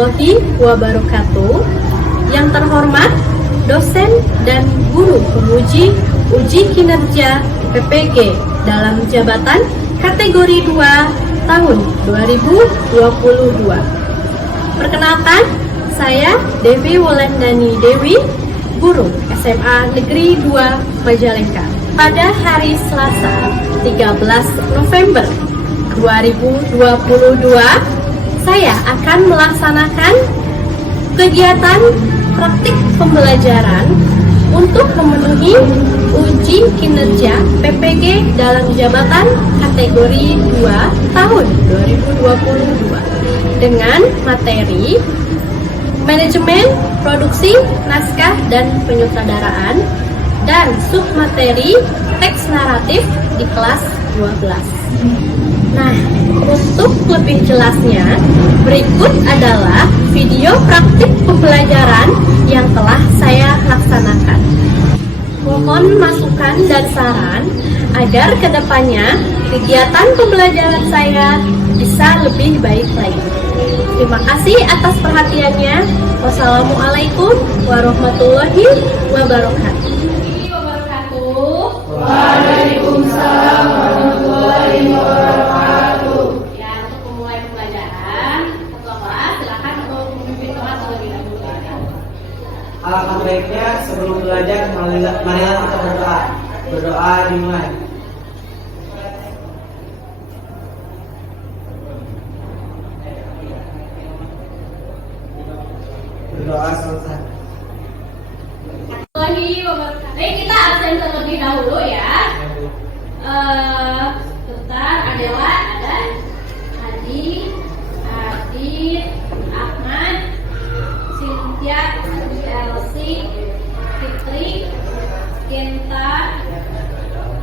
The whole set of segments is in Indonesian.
warahmatullahi wabarakatuh. Yang terhormat dosen dan guru penguji uji kinerja PPG dalam jabatan kategori 2 tahun 2022. Perkenalkan, saya Devi Wulandani Dewi, guru SMA Negeri 2 Majalengka. Pada hari Selasa 13 November 2022, saya akan melaksanakan kegiatan praktik pembelajaran untuk memenuhi uji kinerja PPG dalam jabatan kategori 2 tahun 2022 dengan materi manajemen produksi naskah dan penyutradaraan dan submateri teks naratif di kelas 12. Nah, untuk lebih jelasnya, berikut adalah video praktik pembelajaran yang telah saya laksanakan. Mohon masukan dan saran agar kedepannya kegiatan pembelajaran saya bisa lebih baik lagi. Terima kasih atas perhatiannya. Wassalamualaikum warahmatullahi wabarakatuh. Waalaikumsalam warahmatullahi wabarakatuh. Ya, untuk memulai pembelajaran, ketua kelas silakan untuk memimpin kelas terlebih dahulu. Alangkah baiknya sebelum belajar, marilah kita berdoa. Berdoa dimulai. Berdoa selesai. Kita absen terlebih dahulu ya. Sebentar, adalah ada Adi, Adit, Ahmad, Cynthia, Elsie, Fitri, Genta,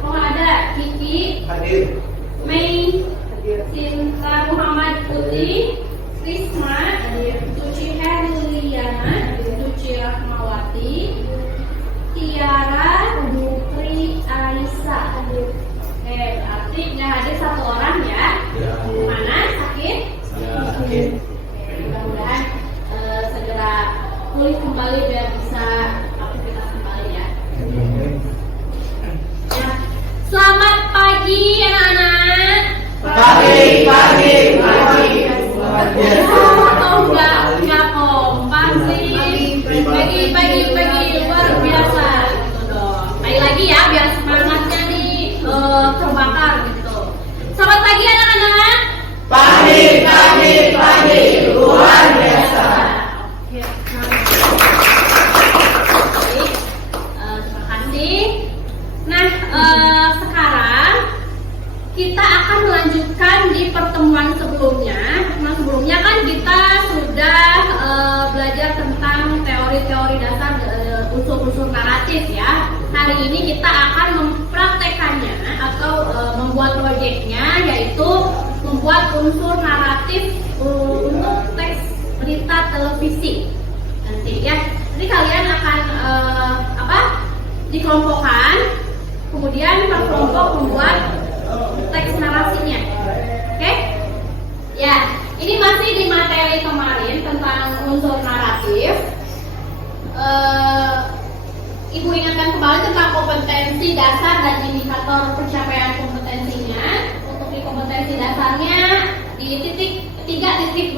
ada Kiki, Hadir. Mei, Sinta Muhammad Putri, Krisma, Suci Herliana, Suci Rahmawati, Tiara, Dupri, Aisyah. Oke, berarti nggak hadir satu orang ya. Mana sakit? Sakit. Mudah-mudahan segera pulih kembali biar bisa aktivitas kembali ya. Ya. Selamat pagi anak-anak. Pagi. Oh, enggak kompak sih. Pagi luar biasa gitu dong. Lagi ya biar semangatnya nih terbakar gitu. Selamat pagi anak-anak. Pagi, luar biasa. Oke, baik. Terima kasih. Nah, sekarang kita akan melanjutkan di pertemuan sebelumnya. Pertemuan sebelumnya kan kita sudah belajar tentang teori-teori dasar unsur-unsur naratif ya. Hari ini kita akan mempraktekannya atau membuat proyeknya, yaitu membuat unsur naratif untuk teks berita televisi. Nanti ya, nanti kalian akan dikelompokkan, kemudian per kelompok membuat teks narasinya. Oke? Ya, ini masih di materi kemarin tentang unsur naratif. Ibu ingatkan kembali tentang kompetensi dasar dan indikator pencapaian kompetensinya. Untuk di kompetensi dasarnya di titik 3.12,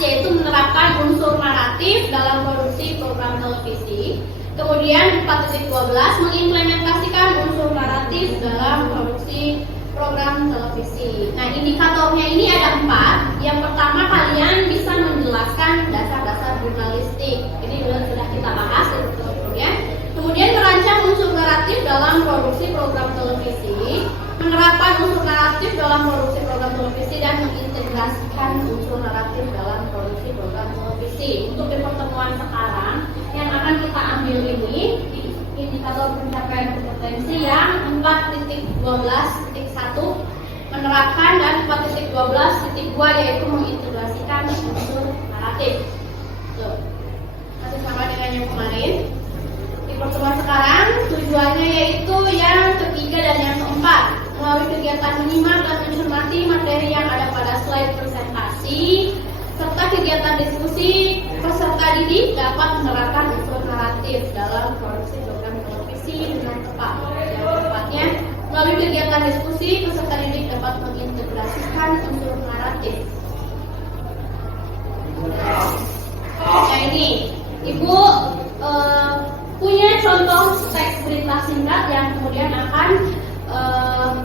yaitu menerapkan unsur naratif dalam produksi program televisi. Kemudian 4.12, mengimplementasikan unsur naratif dalam produksi program televisi. Nah, indikatornya ini ada 4. Yang pertama, kalian bisa menjelaskan dasar-dasar jurnalistik. Ini sudah kita bahas ya. Kemudian merancang unsur naratif dalam produksi program televisi, menerapkan unsur naratif dalam produksi program televisi, dan mengintegrasikan unsur naratif dalam produksi program televisi. Untuk di pertemuan sekarang yang akan kita ambil ini di indikator pencapaian kompetensi yang 4.12.1 menerapkan dan 4.12.2 yaitu mengintegrasikan unsur naratif. Tuh. Masih sama dengan yang kemarin. Di pertemuan sekarang tujuannya yaitu yang ketiga dan yang keempat, melalui kegiatan menyimak dan mencermati materi yang ada pada slide presentasi, Serta kegiatan diskusi, peserta didik dapat menerapkan unsur naratif dalam produksi program televisi dengan tepat. Yang tepatnya, melalui kegiatan diskusi, peserta didik dapat mengintegrasikan unsur naratif. Nah ini, Ibu punya contoh teks berita singkat yang kemudian akan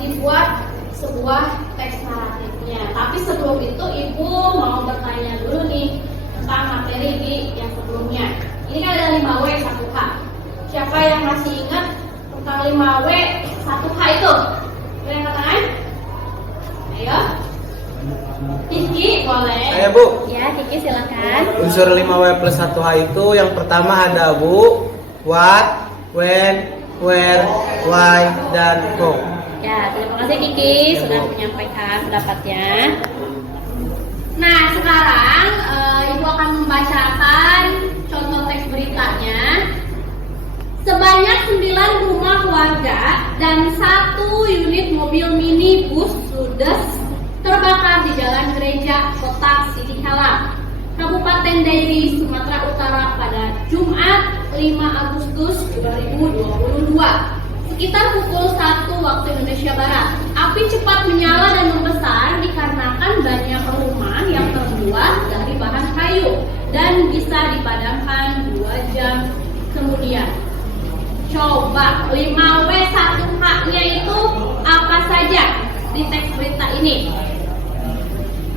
dibuat sebuah teks naratifnya. Tapi sebelum itu Ibu mau bertanya dulu nih tentang materi di yang sebelumnya. Ini kan ada 5W 1H. Siapa yang masih ingat tentang 5W 1H itu? Boleh angkat tangan? Ayo. Kiki boleh. Ayo Bu. Ya, Kiki silakan. Unsur 5W plus 1H itu yang pertama ada Bu, what, when, where, why, dan how. Ya, terima kasih Kiki sudah menyampaikan pendapatnya. Nah, sekarang Ibu akan membacakan contoh teks beritanya. Sebanyak 9 rumah warga dan 1 unit mobil minibus ludes terbakar di Jalan Gereja Kota Sidikalang, Kabupaten Dairi, Sumatera Utara pada Jumat 5 Agustus 2022 sekitar pukul 1 waktu Indonesia Barat. Api cepat menyala dan membesar dikarenakan banyak rumah yang terbuat dari bahan kayu dan bisa dipadamkan 2 jam kemudian. Coba 5W 1H-nya itu apa saja di teks berita ini?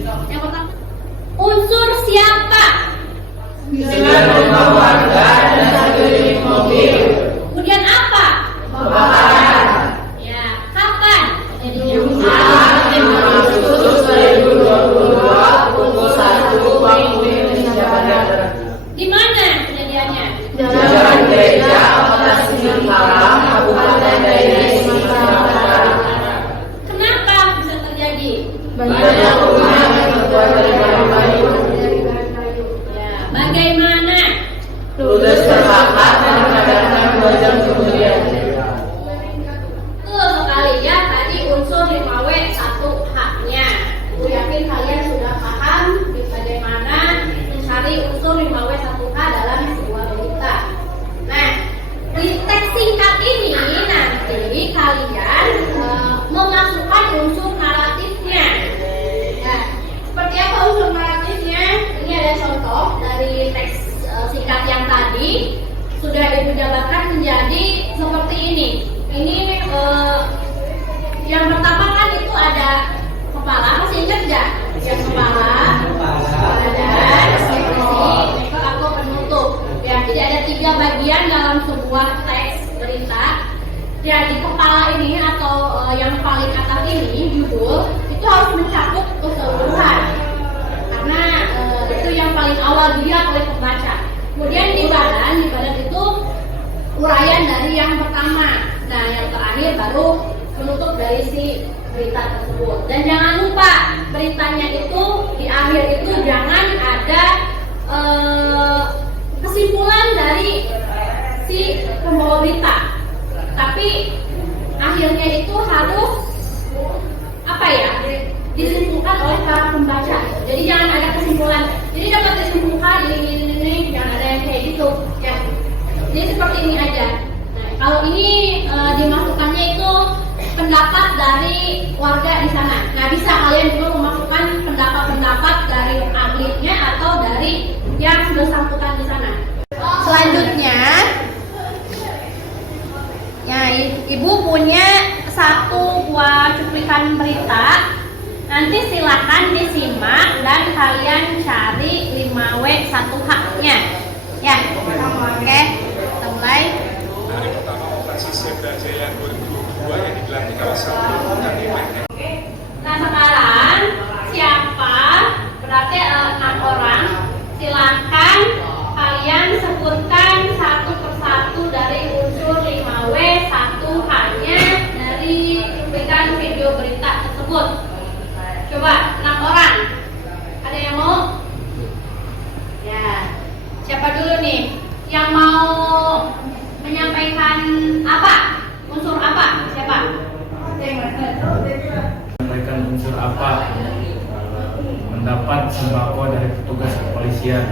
Yang pertama, unsur siapa? 9 rumah warga dan 1 unit mobil. Kemudian apa? Kebakaran. Ya, kapan? Jumat 5 Agustus 2022 pukul 1 waktu Indonesia Barat. Di mana kejadiannya? Jalan Gereja Kota Sidikalang, Kabupaten Dairi, Sumatera Utara. Kenapa bisa terjadi? Banyak rumah yang terbuat dari bahan kayu. Ya, bagaimana? Ludes terbakar dan dipadamkan 2 jam kemudian. Betul sekali ya, tadi unsur 5W 1H-nya. Aku yakin kalian sudah paham bagaimana mencari unsur 5W 1H dalam sebuah berita. Nah, di teks singkat ini nanti kalian memasukkan unsur naratifnya. Nah, seperti apa unsur naratifnya? Ini ada contoh dari teks singkat yang tadi sudah Ibu jabarkan menjadi seperti ini. Ini yang pertama kan itu ada kepala, masih ingat nggak? Yang kepala, badan, ekspresi, ekor atau penutup. Ya, jadi ada 3 bagian dalam sebuah teks berita. Ya, di kepala ini atau yang paling atas ini judul itu harus mencakup keseluruhan karena itu yang paling awal dilihat oleh pembaca. Kemudian di badan itu uraian dari yang pertama. Nah, yang terakhir baru penutup dari si berita tersebut. Dan jangan lupa beritanya itu di akhir itu jangan ada kesimpulan dari si pembawa berita. Tapi akhirnya itu harus apa ya? Disimpulkan oleh para pembaca. Jadi jangan ada kesimpulan. Jadi dapat disimpulkan ini jangan ada yang kayak gitu ya. Jadi seperti ini aja. Nah, kalau ini dimasukkannya itu pendapat dari warga di sana. Nah, bisa kalian juga memasukkan pendapat-pendapat dari ahlinya atau dari yang bersangkutan di sana. Selanjutnya, ya Ibu punya 1 buah cuplikan berita. Nanti silakan disimak dan kalian cari 5W 1H-nya. Ya, oke, kita mulai. Hari pertama operasi Zebra Jaya 2022 yang digelar di kawasan Kota Dairi. Nah, sekarang siapa? Berarti 6 orang. Silakan kalian sebutkan satu persatu dari unsur 5W 1H-nya dari cuplikan video berita tersebut. Coba 6 orang. Ada yang mau? Ya. Siapa dulu nih yang mau menyampaikan apa? Unsur apa? Siapa? Menyampaikan unsur apa? Pendapat mendapat sembako dari petugas kepolisian.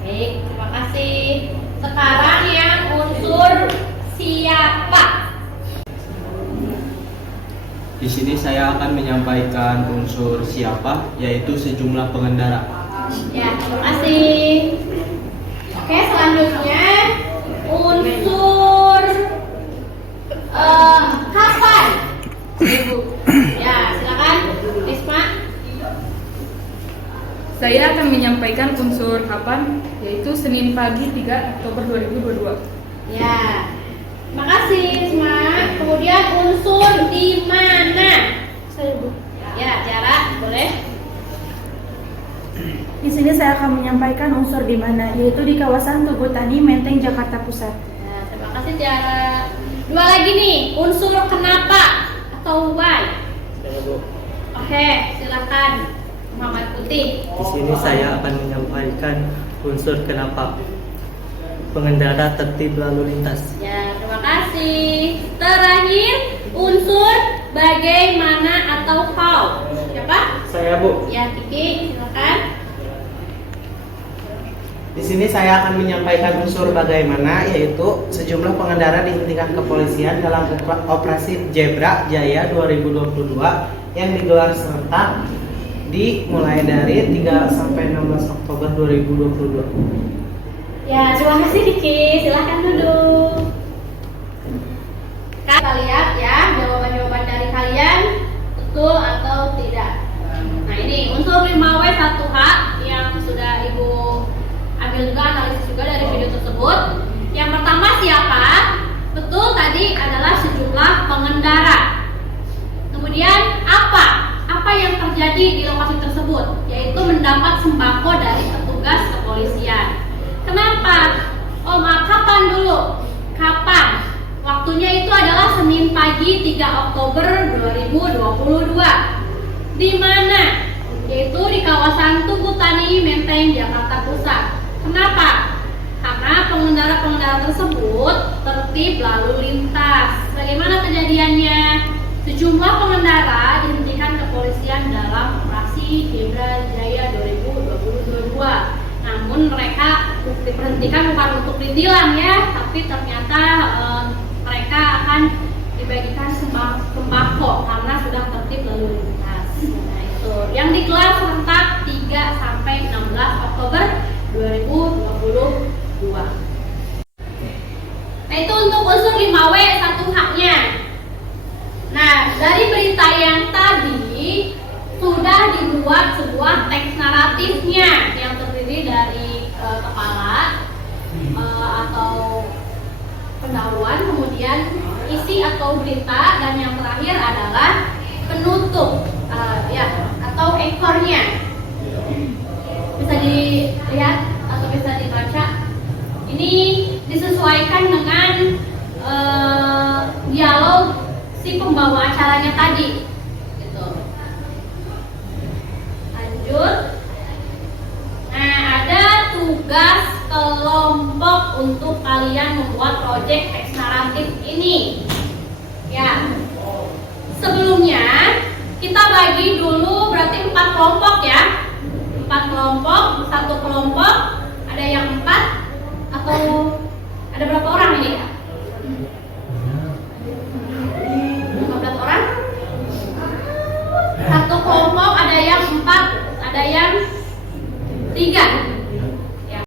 Baik, terima kasih. Sekarang yang unsur siapa? Di sini saya akan menyampaikan unsur siapa, yaitu sejumlah pengendara. Ya, terima kasih. Oke, selanjutnya unsur kapan? Ibu. Ya, silakan, Risma. Saya akan menyampaikan unsur kapan, yaitu Senin pagi 3 Oktober 2022. Ya, terima kasih, Risma. Kemudian unsur di mana? Saya Bu. Ya, Tiara, boleh. Di sini saya akan menyampaikan unsur di mana, yaitu di kawasan Tugu Tani, Menteng, Jakarta Pusat. Nah, terima kasih Tiara. Dua lagi nih, unsur kenapa atau why. Saya Bu. Oke, silakan Muhammad Putih. Di sini saya akan menyampaikan unsur kenapa pengendara tertib lalu lintas. Ya, terima kasih. Terakhir, unsur bagaimana atau how. Siapa? Saya Bu. Ya, Kiki, silakan. Di sini saya akan menyampaikan unsur bagaimana, yaitu sejumlah pengendara dihentikan kepolisian dalam operasi Zebra Jaya 2022 yang digelar serentak dimulai dari 3 sampai 16 Oktober 2022. Ya, terima kasih Kiki. Silakan duduk. Kita lihat ya jawaban-jawaban dari kalian betul atau tidak. Nah, ini unsur 5W1H yang sudah Ibu ambil juga analisis juga dari video tersebut. Yang pertama siapa? Betul, tadi adalah sejumlah pengendara. Kemudian apa? Apa yang terjadi di lokasi tersebut? Yaitu mendapat sembako dari petugas kepolisian. Kenapa? Oh, maaf, kapan dulu? Kapan? Waktunya itu adalah Senin pagi 3 Oktober 2022. Di mana? Yaitu di kawasan Tugu Tani, Menteng, Jakarta Pusat. Kenapa? Karena pengendara-pengendara tersebut tertib lalu lintas. Bagaimana kejadiannya? Sejumlah pengendara dihentikan kepolisian dalam operasi Zebra Jaya 2022. Namun mereka diberhentikan bukan untuk ditilang ya, tapi ternyata mereka akan dibagikan sembako karena sudah tertib lalu lintas. Nah, itu yang digelar serentak 3 sampai 16 Oktober 2022. Nah, itu untuk unsur 5W1H-nya. Nah, dari berita yang tadi sudah dibuat sebuah teks naratifnya yang terdiri dari kepala atau pendahuluan, kemudian isi atau berita, dan yang terakhir adalah penutup ya atau ekornya. Bisa dilihat atau bisa dibaca. Ini disesuaikan dengan dialog si pembawa acaranya tadi. Gitu. Lanjut. Nah, ada tugas kelompok untuk kalian membuat proyek teks naratif ini. Ya. Sebelumnya kita bagi dulu berarti 4 kelompok ya. 4 kelompok, satu kelompok ada yang 4 atau ada berapa orang ini? 15 orang. Satu kelompok ada yang 4, ada yang 3. Ya.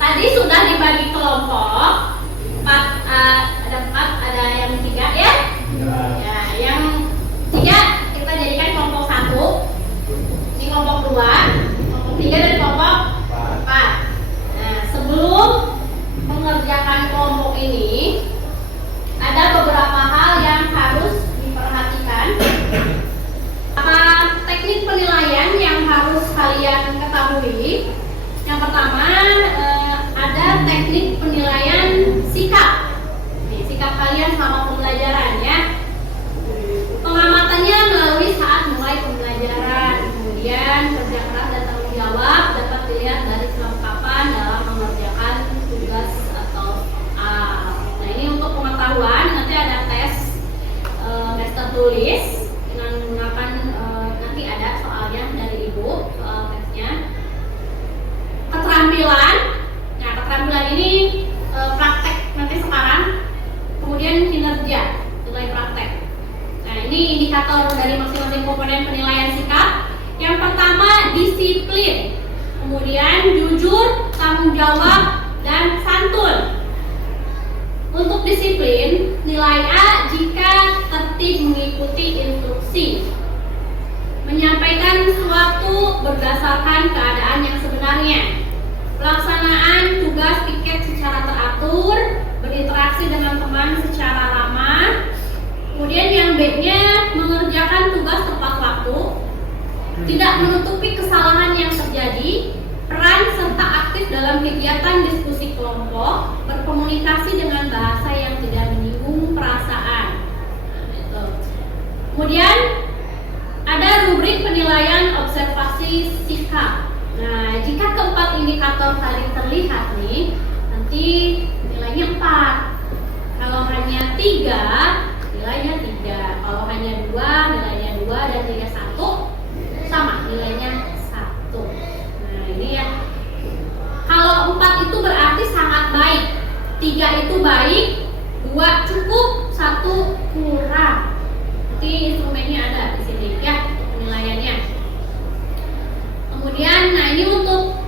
Tadi sudah dibagi kelompok 4, ada 4, ada yang 3 ya. Ya, yang 3 kita jadikan kelompok 1. Ini kelompok 2. 3 dari kelompok 4. Nah, sebelum mengerjakan kelompok ini ada beberapa hal yang harus diperhatikan. Teknik penilaian yang harus kalian ketahui. Yang pertama ada teknik penilaian sikap. Nih, sikap kalian selama pembelajaran ya. Pengamatannya melalui saat mulai pembelajaran, kemudian kerja keras dan tanggung jawab dapat dilihat dari kelengkapan dalam mengerjakan tugas atau soal. Nah, ini untuk pengetahuan, nanti ada tes tertulis dengan menggunakan nanti ada soalnya dari Ibu, soal tesnya. indikator dari masing-masing komponen penilaian sikap. Yang pertama disiplin, kemudian jujur, tanggung jawab, dan santun. Untuk disiplin, nilai A jika tertib mengikuti instruksi, menyampaikan sesuatu berdasarkan keadaan yang sebenarnya, pelaksanaan tugas piket secara teratur, berinteraksi dengan teman secara ramah. Kemudian yang B-nya mengerjakan tugas tepat waktu, tidak menutupi kesalahan yang terjadi, peran serta aktif dalam kegiatan diskusi kelompok, berkomunikasi dengan bahasa yang tidak menyinggung perasaan. Gitu. Kemudian ada rubrik penilaian observasi sikap. Nah, jika keempat indikator tadi terlihat nih, nanti nilainya 4. Kalau hanya 3, nilainya 3. Kalau hanya 2, nilainya 2, dan 3 1, sama nilainya 1. Nah, ini ya. Kalau 4 itu berarti sangat baik, 3 itu baik, 2 cukup, 1 kurang. Nanti instrumennya ada di sini ya untuk penilaiannya. Kemudian, nah ini untuk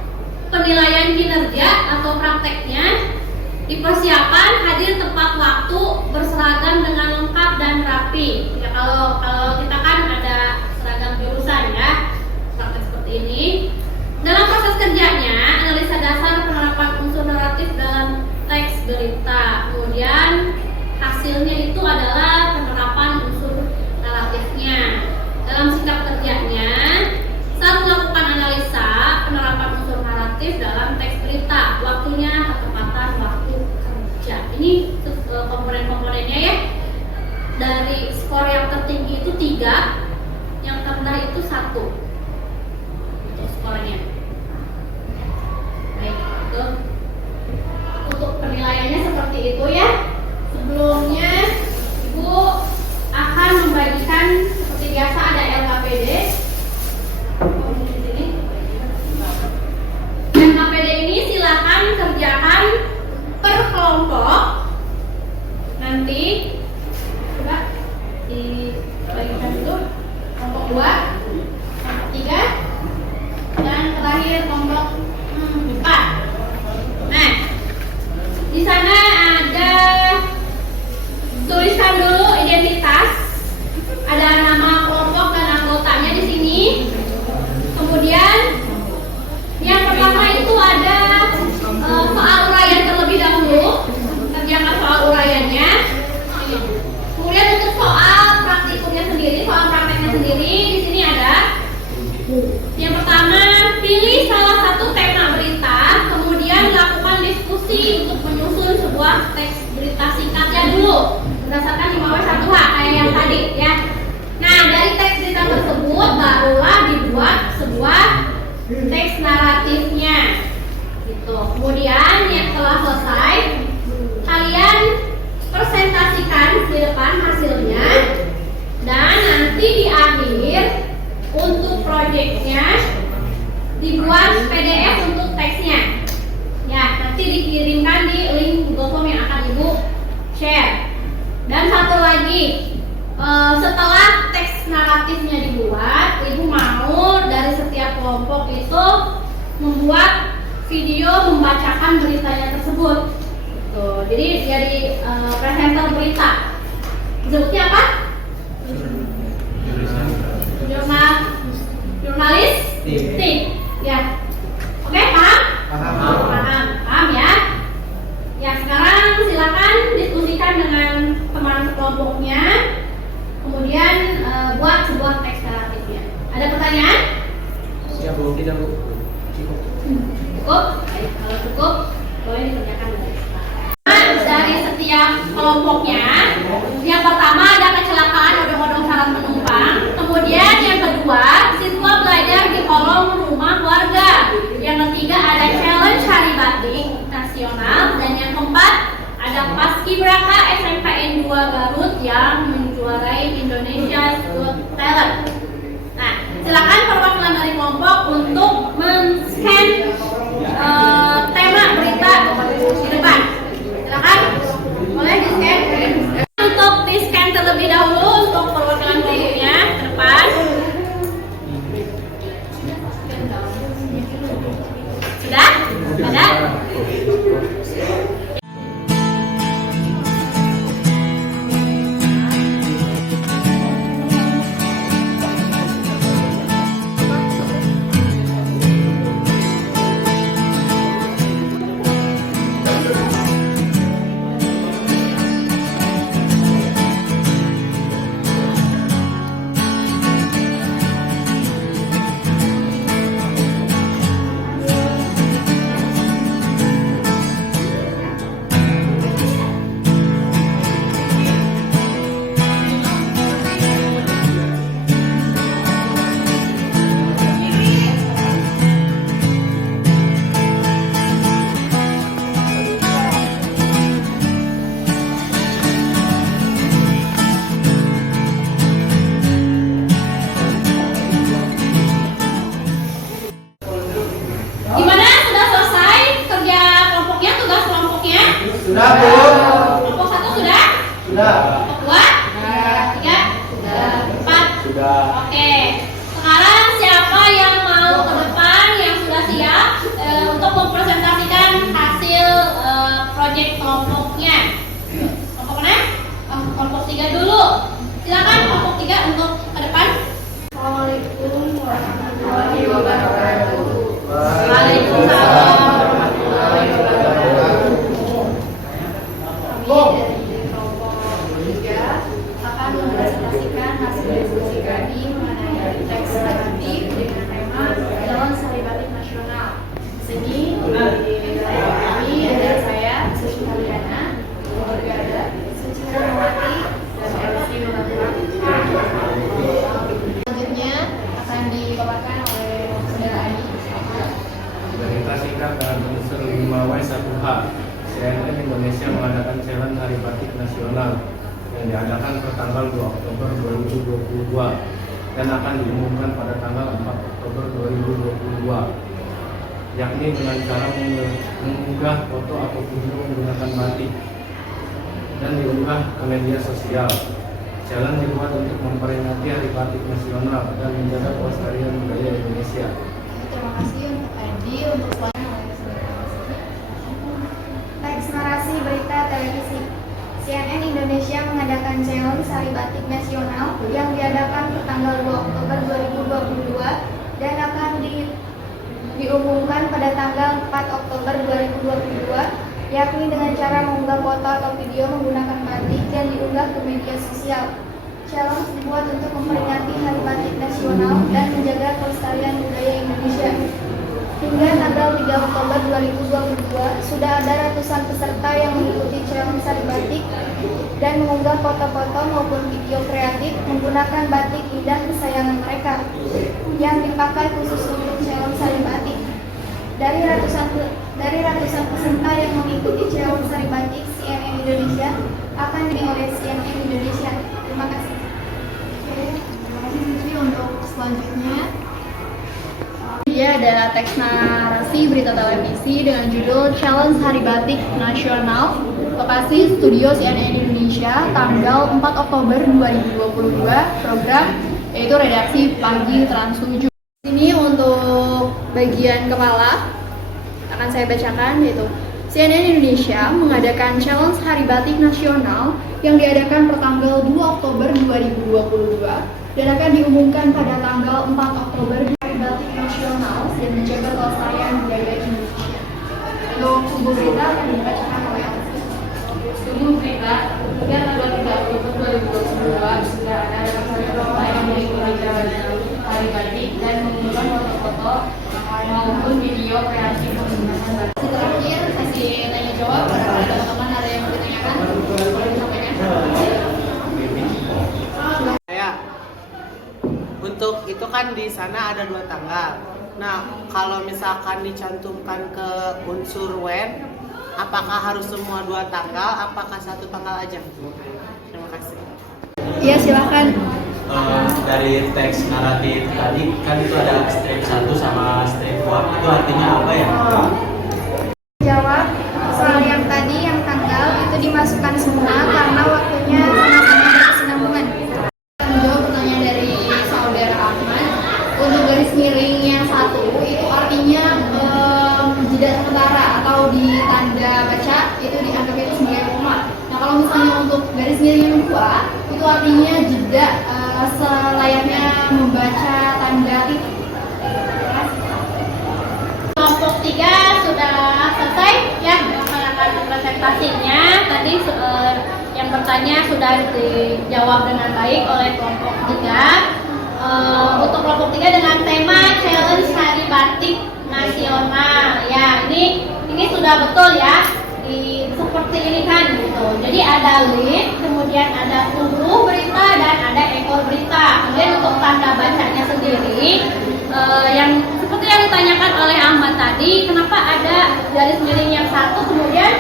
penilaian kinerja atau prakteknya, dipersiapkan hadir tepat waktu, berseragam dengan lengkap dan rapi. Ya kalau kita kan ada seragam jurusan ya, praktek seperti ini. Dalam proses kerjanya, analisa dasar penerapan unsur naratif dalam teks berita. Kemudian hasilnya itu adalah penerapan unsur naratifnya. Dalam sikap kerjanya, saat melakukan analisa penerapan unsur naratif dalam teks berita, waktunya ketepatan waktu kerja. Ini komponen-komponennya ya. Dari skor yang tertinggi itu 3, yang terendah itu 1 untuk skornya. Baik, itu untuk penilaiannya seperti itu ya. Sebelumnya Ibu akan membagikan seperti biasa ada LKPD. LKPD ini silakan kerjakan per kelompok. Nanti coba dibagikan dulu kelompok 2, kelompok 3, dan terakhir kelompok 4. Nah, di sana ada tuliskan dulu identitas, ada nama kelompok dan anggotanya di sini. Kemudian yang pertama itu ada soal uraian terlebih dahulu, kerjakan soal uraiannya. Kemudian untuk soal praktikumnya sendiri, soal prakteknya sendiri, di sini ada. Yang pertama, pilih salah satu tema berita, kemudian lakukan diskusi untuk menyusun sebuah teks berita singkatnya dulu berdasarkan 5W1H kayak yang tadi ya. Nah, dari teks berita tersebut barulah dibuat sebuah teks naratifnya gitu. Kemudian yang telah selesai, kalian presentasikan di depan hasilnya, dan nanti di akhir untuk proyeknya dibuat PDF untuk teksnya ya, nanti dikirimkan di link Google Form yang akan Ibu share. Dan satu lagi, setelah teks naratifnya dibuat, Ibu mau dari setiap kelompok itu membuat video membacakan beritanya tersebut. Tuh, jadi presenter berita. Disebutnya apa? Jurnalistik. Ya. Oke, paham? Paham ya. Ya, sekarang silakan diskusikan dengan teman kelompoknya. Kemudian buat sebuah teks naratifnya. Ada pertanyaan? Siap Bu, tidak Bu. Cukup. Cukup? Baik, kalau cukup boleh dikerjakan dari setiap kelompoknya. Yang pertama ada kecelakaan odong-odong syarat penumpang. Kemudian yang kedua, siswa belajar di kolong rumah warga. Yang ketiga ada challenge hari batik nasional. Dan yang keempat ada paskibraka SMPN 2 Garut yang menjuarai Indonesia's Got Talent. Nah, silakan perwakilan dari kelompok untuk men-scan tema berita di depan. Silakan, boleh di-scan. Untuk di-scan terlebih dahulu untuk perwakilan berikutnya. Dua? Tiga? Empat? Sudah. Oke. Sekarang siapa yang mau ke depan yang sudah siap untuk mempresentasikan hasil proyek kelompoknya? Kelompok mana? Kelompok 3 dulu. Silakan kelompok 3 untuk ke depan. Assalamualaikum warahmatullahi wabarakatuh. Waalaikumsalam warahmatullahi wabarakatuh. Kami dari kelompok 3 akan mempresentasikan hasil diskusi kami mengenai teks naratif dengan tema Jalan Sari Batik Nasional. Di sini kami ada saya, Suci Kaliana, juga ada Suci Ramawati, dan Elsi Nuraturan. Selanjutnya akan dipaparkan oleh Saudara Adi. Berita singkat dengan unsur 5W1H. CNN Indonesia mengadakan challenge Hari Batik Nasional yang diadakan pertanggal 2 Oktober 2022 dan akan diumumkan pada tanggal 4 Oktober 2022, yakni dengan cara mengunggah foto atau video menggunakan batik dan diunggah ke media sosial. Challenge dibuat untuk memperingati Hari Batik Nasional dan menjaga kelestarian budaya Indonesia. Terima kasih untuk Adi untuk Teks narasi berita televisi. CNN Indonesia mengadakan challenge Hari Batik Nasional yang diadakan pertanggal 2 Oktober 2022 dan akan diumumkan pada tanggal 4 Oktober 2022, yakni dengan cara mengunggah foto atau video menggunakan batik dan diunggah ke media sosial. Challenge dibuat untuk memperingati Hari Batik Nasional dan menjaga kelestarian budaya Indonesia. Hingga tanggal 3 Oktober 2022, sudah ada ratusan peserta yang mengikuti challenge Hari Batik dan mengunggah foto-foto maupun video kreatif menggunakan batik indah kesayangan mereka yang dipakai khusus untuk challenge Hari Batik. Dari ratusan peserta yang mengikuti challenge Hari Batik, CNN Indonesia akan dimiliki oleh CNN Indonesia. Terima kasih. Oke, terima kasih Siswi. Untuk selanjutnya ada teks narasi berita televisi dengan judul Challenge Hari Batik Nasional. Lokasi studio CNN Indonesia, tanggal 4 Oktober 2022. Program yaitu redaksi pagi Trans 7. Ini untuk bagian kepala akan saya bacakan, yaitu CNN Indonesia mengadakan Challenge Hari Batik Nasional yang diadakan pertanggal 2 Oktober 2022 dan akan diumumkan pada tanggal 4 Oktober. Hari Batik Nasional dan menjaga kelestarian budaya Indonesia. Untuk sumber berita akan dibacakan oleh Elsi. Sumber berita hingga tanggal 3 Oktober 2022 sudah ada ratusan peserta yang mengikuti challenge Hari Batik dan mengunggah foto-foto maupun video kreatif menggunakan batik. Terakhir sesi tanya jawab. Barangkali teman-teman ada yang mau ditanyakan, boleh disampaikan. Untuk itu kan di sana ada 2 tanggal. Nah, kalau misalkan dicantumkan ke unsur WEN, apakah harus semua 2 tanggal? Apakah 1 tanggal aja? Terima kasih. Iya, silakan. Dari teks naratif tadi kan itu ada strip 1 sama strip 2, itu artinya apa ya? Jawab soal yang tadi yang tanggal itu dimasukkan semua karena waktunya sama-sama berkesinambungan. Menjawab pertanyaan dari saudara Ahmad, untuk garis miring yang 1 itu artinya jeda sementara atau di tanda baca itu dianggap itu sebagai koma. Nah, kalau misalnya untuk garis miring yang 2 itu artinya jeda selayaknya membaca tanda titik. Kelompok 3 sudah selesai ya melaksanakan presentasinya. Tadi yang bertanya sudah dijawab dengan baik oleh kelompok 3. Untuk kelompok 3 dengan tema Challenge Hari Batik Nasional. Ya, ini sudah betul ya. Seperti ini kan gitu. Jadi ada link, kemudian ada tubuh berita dan ada ekor berita. Kemudian untuk tanda bacanya sendiri yang seperti yang ditanyakan oleh Ahmad tadi, kenapa ada garis miring yang 1 kemudian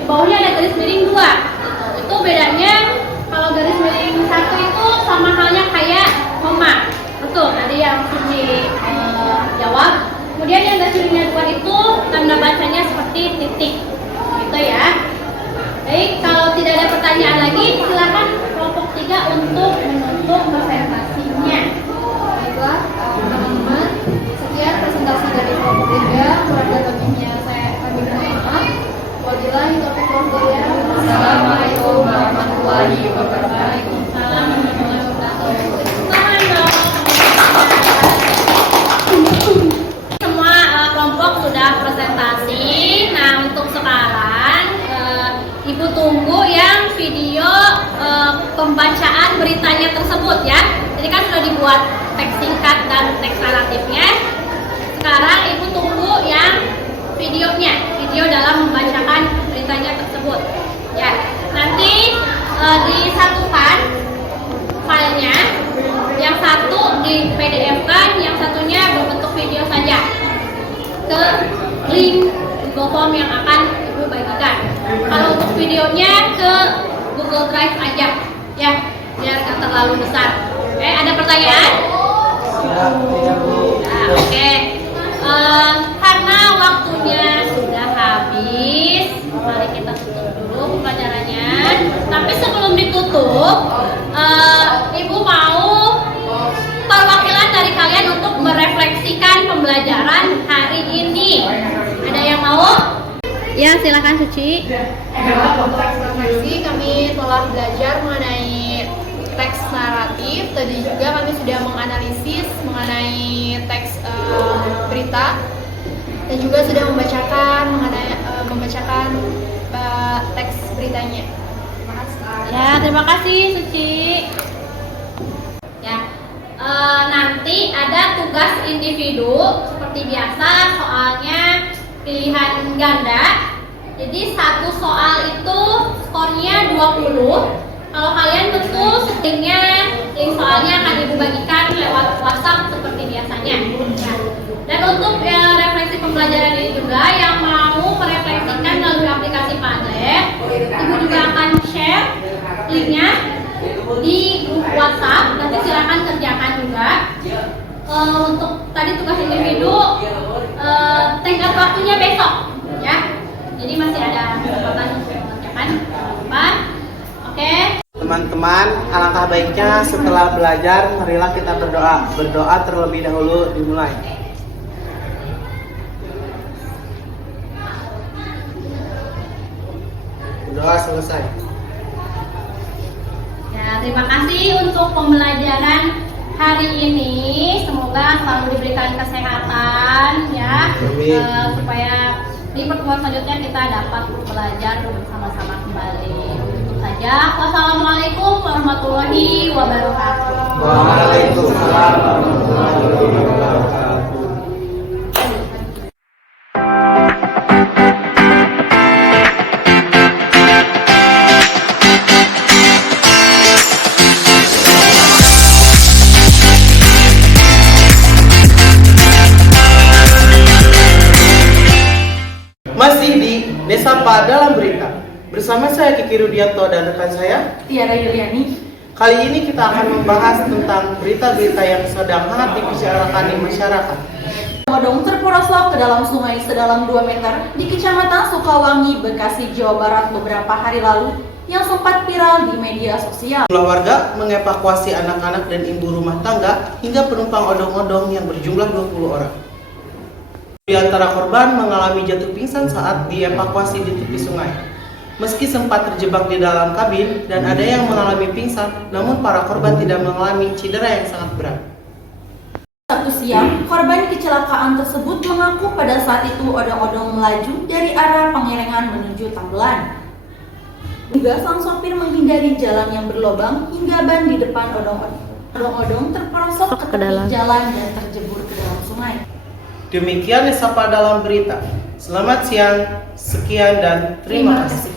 di bawahnya ada garis miring 2 gitu. Itu bedanya kalau garis miring 1 itu sama halnya kayak koma. Betul, tadi yang Sumi jawab. Kemudian yang garis miringnya 2 itu tanda bacanya seperti titik. Gitu ya. Baik, kalau tidak ada pertanyaan pertanyaan lagi, silakan kelompok 3 untuk menutup presentasinya. Baiklah, teman-teman, sekian presentasi dari kelompok 3. Kurang lebihnya kami mohon maaf. Wabillahi taufiq wal hidayah. Assalamualaikum warahmatullahi wabarakatuh. Semua kelompok sudah presentasi. Nah, untuk sekarang Ibu tunggu yang video pembacaan beritanya tersebut ya. Jadi kan sudah dibuat teks singkat dan teks naratifnya. Sekarang Ibu tunggu yang videonya, video dalam membacakan beritanya tersebut. Ya, nanti disatukan filenya. Yang satu di PDF-kan, yang satunya berbentuk video saja ke link Google Form yang akan Ibu bagikan. Kalau untuk videonya ke Google Drive aja, ya, biar nggak terlalu besar. Oke, ada pertanyaan? Nah, oke. Karena waktunya sudah habis, mari kita tutup dulu pembelajarannya. Tapi sebelum ditutup, Ibu mau perwakilan dari kalian untuk merefleksikan pembelajaran hari ini. Ada yang mau? Ya, silakan Suci. Refleksi, kami telah belajar mengenai teks naratif. Tadi juga kami sudah menganalisis mengenai teks berita dan juga sudah membacakan teks beritanya. Ya, terima kasih Suci. Ya, nanti ada tugas individu seperti biasa, soalnya pilihan ganda. Jadi satu soal itu skornya 20. Kalau kalian tentu settingnya link soalnya akan Ibu bagikan lewat WhatsApp seperti biasanya. Nah, dan untuk refleksi pembelajaran ini juga yang mau merefleksikan melalui aplikasi Padlet, Ibu juga akan share linknya di grup WhatsApp. Nanti silakan kerjakan juga. Untuk tadi tugas individu, tenggat waktunya besok, ya. Jadi masih ada kesempatan untuk mengerjakan. Oke. Teman-teman, alangkah baiknya setelah belajar, marilah kita berdoa. Berdoa terlebih dahulu dimulai. Berdoa selesai. Ya, terima kasih untuk pembelajaran hari ini. Semoga selalu diberikan kesehatan, ya, supaya di pertemuan selanjutnya kita dapat belajar bersama-sama kembali. Itu saja. Wassalamualaikum warahmatullahi wabarakatuh. Waalaikumsalam warahmatullahi wabarakatuh. Masih di Desa Pa dalam berita. Bersama saya Kiki Rudianto dan rekan saya Tiara Yuliani. Kali ini kita akan membahas tentang berita-berita yang sedang hangat dibicarakan di masyarakat. Odong terperosok ke dalam sungai sedalam 2 meter di Kecamatan Sukawangi, Bekasi, Jawa Barat beberapa hari lalu yang sempat viral di media sosial. Sejumlah warga mengevakuasi anak-anak dan ibu rumah tangga hingga penumpang odong-odong yang berjumlah 20 orang. Di antara korban mengalami jatuh pingsan saat dievakuasi di tepi sungai. Meski sempat terjebak di dalam kabin dan ada yang mengalami pingsan, namun para korban tidak mengalami cedera yang sangat berat. Sabtu siang, korban kecelakaan tersebut mengaku pada saat itu odong-odong melaju dari arah Pangerengan menuju Tambelan. Juga sang sopir menghindari jalan yang berlobang hingga ban di depan odong-odong. Odong-odong terperosok ke tepi jalan dan terjebur ke dalam sungai. Demikian Sapa dalam berita. Selamat siang, sekian dan terima kasih.